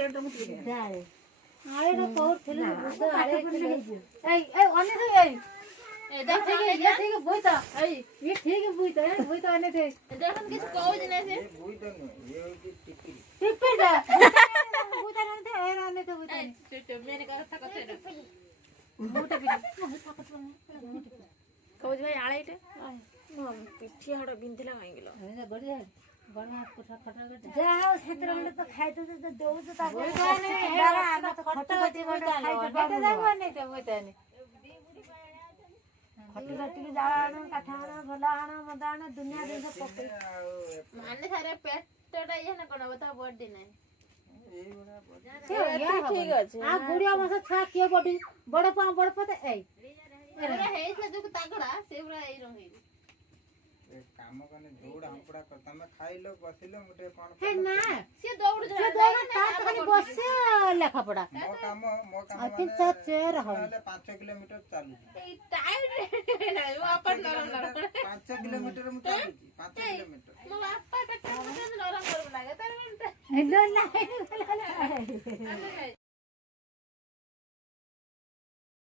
इनके मुझे जाए आले तो बहुत थे तो आले ए अन्य थे ए देख ये ठीक बुइता ए ये ठीक बुइता अन्य थे देखन किस कहू दिने से बुइता न ये टिप्पी टिप्पी जा बुइता न थे ए अन्य थे बुइता तो मेरे का था कते मोटे भी कहू भाई आले इटे पिठी हड बिंदिला काई गेलो ए बढ़िया बड़ा कोठा खटा जाओ क्षेत्र में तो खाइ तो दो तो ता बारा आम तो खटा होती बुइता खाइ तो जाबो नहीं तो बुइता नहीं खटी खटी जाना काठाना भलाना मदाना दुनिया दिन से पके माने सारे पेटटा ये ना कोन बता बॉडी नहीं ठीक अछि आ गुड़िया मस छा के बॉडी बड़ पते ए एरा हे से जो तागड़ा सेबरा ए रही काम कने दौड़ हमपड़ा करता मैं खाइलो बसिलो मुटे कोन हे ना से दौड़ से दौड़ ता खाली बसे लेखा पड़ा मो काम तीन चार चेर हो 5 किलोमीटर चालू ए टाइम नहीं वो अपन नरम 5 किलोमीटर मु चालू 5 किलोमीटर मो बापा पेट नरम कर लागे तार एकदम नहीं